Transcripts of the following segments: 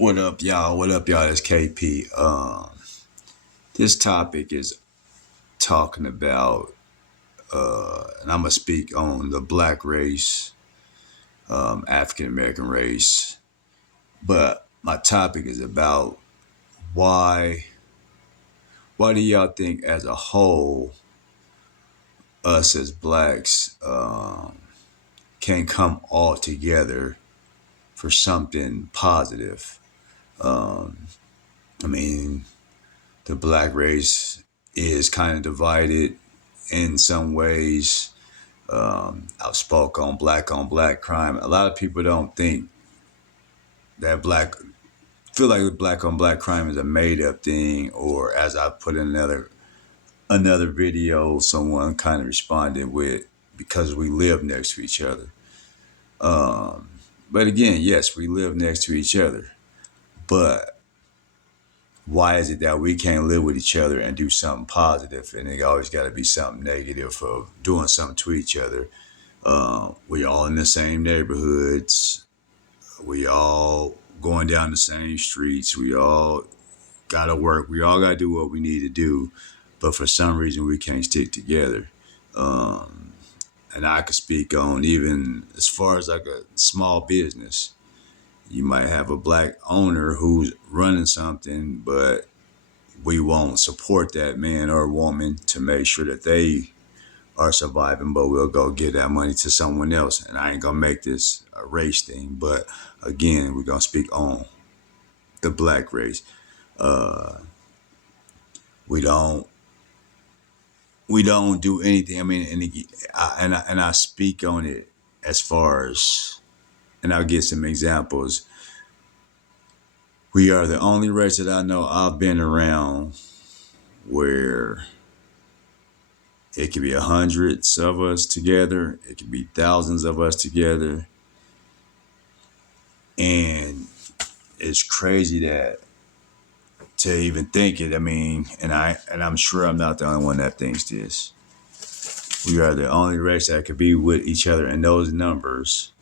What up, y'all? What up, y'all? It's KP. This topic is talking about, and I'm gonna speak on the black race, African American race. But my topic is about why. Why do y'all think, as a whole, us as blacks can come all together for something positive? Um, I mean, the black race is kind of divided in some ways. I've spoke on black crime. A lot of people don't think that feel like black on black crime is a made up thing, or as I put in another video, someone kind of responded with, because we live next to each other. Um, but again, yes, we live next to each other, but why is it that we can't live with each other and do something positive, and it always got to be something negative of doing something to each other? We all in the same neighborhoods. We all going down the same streets. We all gotta work. We all gotta do what we need to do. But for some reason, we can't stick together. Um, and I could speak on, even as far as like a small business. You might have a black owner who's running something, but we won't support that man or woman to make sure that they are surviving, but we'll go give that money to someone else. And I ain't gonna make this a race thing, but again, we're gonna speak on the black race. Uh, we don't we don't do anything. I mean, and I speak on it as far as, and I'll give some examples. We are the only race that I know I've been around where it could be hundreds of us together, it could be thousands of us together, and it's crazy that to even think it. I mean, and I'm sure I'm not the only one that thinks this. We are the only race that could be with each other in those numbers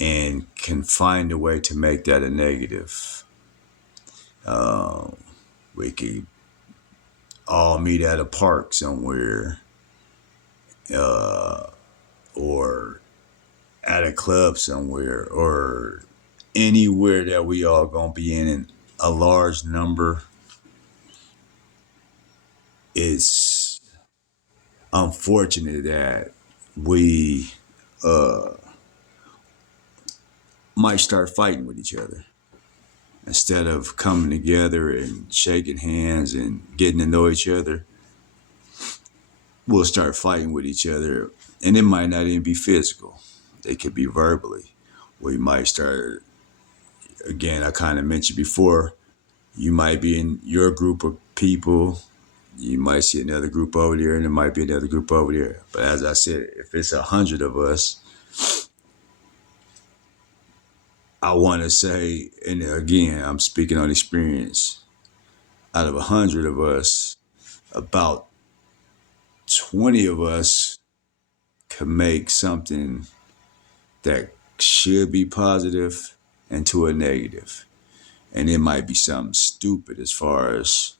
and can find a way to make that a negative. Uh, we could all meet at a park somewhere, uh, or at a club somewhere, or anywhere that we all gonna be in a large number. It's unfortunate that we uh, might start fighting with each other instead of coming together and shaking hands and getting to know each other. We'll start fighting with each other, and it might not even be physical. It could be verbally. We might start, again, I kind of mentioned before, you might be in your group of people, you might see another group over there, and there might be another group over there. But as I said, if it's 100 of us, I want to say, and again, I'm speaking on experience, out of 100 of us, about 20 of us can make something that should be positive into a negative. And it might be something stupid as far as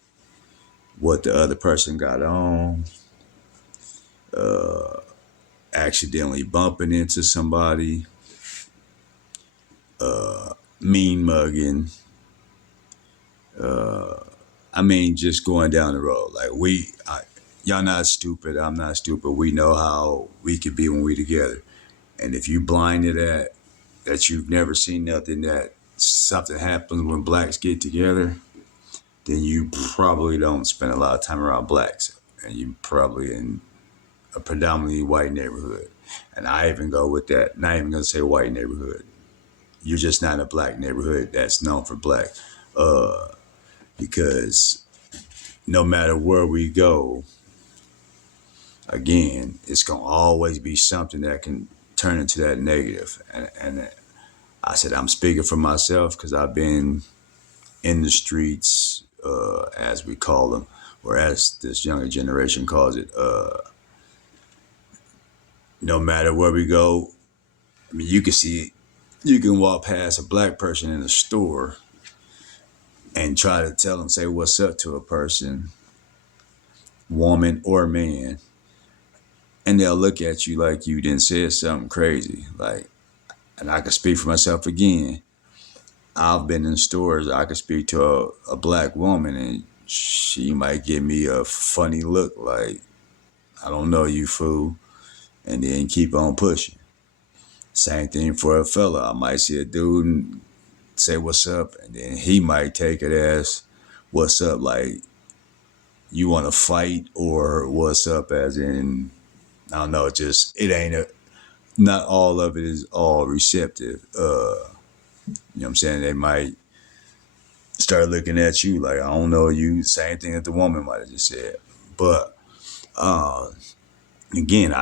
what the other person got on, uh, accidentally bumping into somebody, mean mugging. Uh, I mean, just going down the road. Like y'all not stupid. I'm not stupid. We know how we could be when we together. And if you blinded that you've never seen nothing, that something happens when blacks get together, then you probably don't spend a lot of time around blacks, and you probably in a predominantly white neighborhood. And I even go with that. Not even gonna say white neighborhood. You're just not in a black neighborhood that's known for black, uh, because no matter where we go, again, it's gonna always be something that can turn into that negative. And I said I'm speaking for myself because I've been in the streets, as we call them, or as this younger generation calls it. No matter where we go, I mean, you can see You can walk past a black person in a store and try to tell them, say what's up to a person, woman or man, and they'll look at you like you didn't say something crazy. Like, and I can speak for myself again. I've been in stores. I could speak to a black woman, and she might give me a funny look, like I don't know you, fool, and then keep on pushing. Same thing for a fella. I might see a dude and say what's up, and then he might take it as what's up, like you want to fight, or what's up as in I don't know, just it ain't a not all of it is all receptive. You know what I'm saying? They might start looking at you like I don't know you. Same thing that the woman might have just said. But uh, again,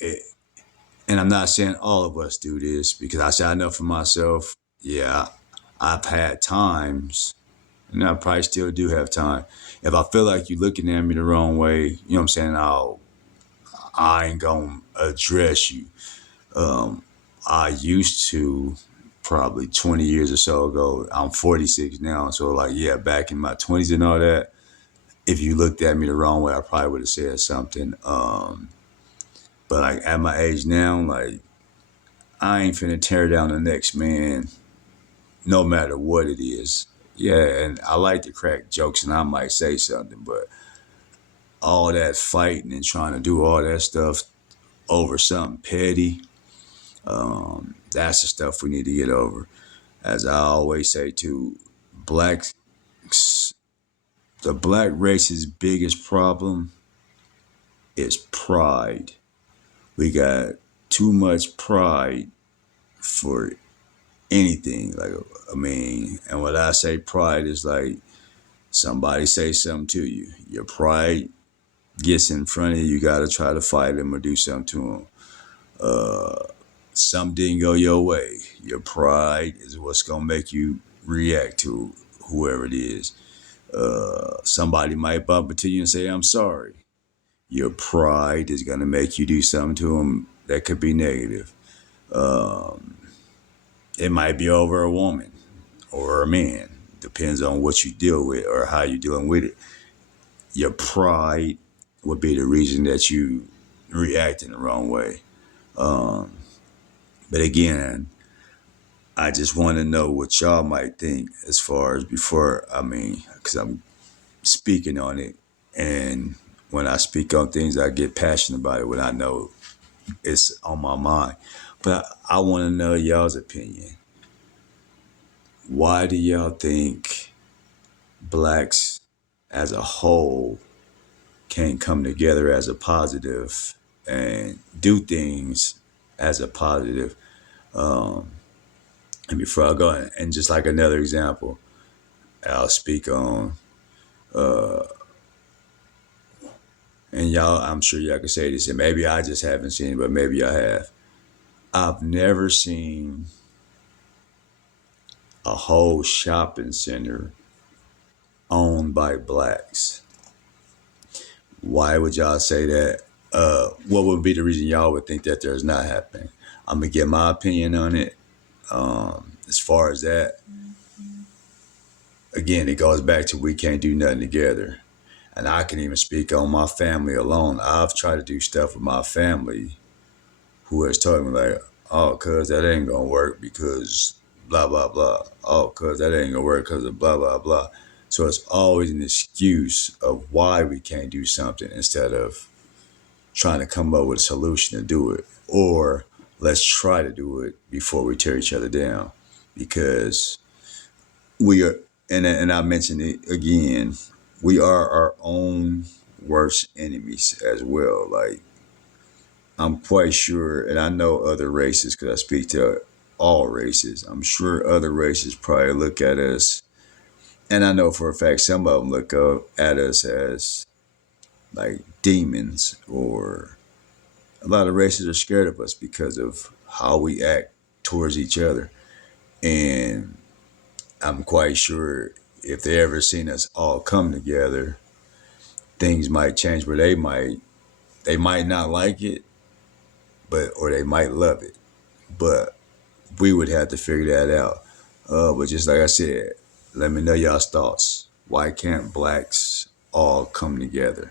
it, and I'm not saying all of us do this because I say I know for myself. Yeah, I've had times, and I probably still do have time. If I feel like you're looking at me the wrong way, you know what I'm saying? I ain't gonna address you. Um, I used to probably 20 years or so ago. I'm 46 now, so like yeah, back in my 20s and all that. If you looked at me the wrong way, I probably would have said something. But like at my age now, like I ain't finna tear down the next man, no matter what it is. Yeah, and I like to crack jokes, and I might say something, but all that fighting and trying to do all that stuff over something petty, that's the stuff we need to get over. As I always say to blacks, the black race's biggest problem is pride. We got too much pride for anything. Like, I mean, and when I say pride is like somebody say something to you, your pride gets in front of you. You got to try to fight them or do something to them. Some didn't go your way. Your pride is what's gonna make you react to whoever it is. Somebody might bump into you and say, "I'm sorry." Your pride is gonna make you do something to them that could be negative. It might be over a woman or a man. Depends on what you deal with or how you're dealing with it. Your pride would be the reason that you react in the wrong way. But again, I just want to know what y'all might think as far as before. I mean, because I'm speaking on it, and when I speak on things, I get passionate about it when I know it's on my mind. But I want to know y'all's opinion. Why do y'all think blacks as a whole can't come together as a positive and do things as a positive? And before I go, and just like another example, I'll speak on, and y'all, I'm sure y'all can say this, and maybe I just haven't seen it, but maybe I have. I've never seen a whole shopping center owned by blacks. Why would y'all say that? What would be the reason y'all would think that there's not happening? I'm gonna get my opinion on it. As far as that, again, it goes back to we can't do nothing together. And I can even speak on my family alone. I've tried to do stuff with my family who has told me like, oh, cuz that ain't gonna work because blah blah blah. Oh, cuz that ain't gonna work because of blah blah blah. So it's always an excuse of why we can't do something instead of trying to come up with a solution to do it. Or let's try to do it before we tear each other down. Because we are, and I mentioned it again, we are our own worst enemies as well. Like I'm quite sure, and I know other races because I speak to all races. I'm sure other races probably look at us, and I know for a fact some of them look up at us as like demons, or a lot of races are scared of us because of how we act towards each other. And I'm quite sure if they ever seen us all come together, things might change where they might not like it, but or they might love it. But we would have to figure that out. But just like I said, let me know y'all's thoughts. Why can't blacks all come together?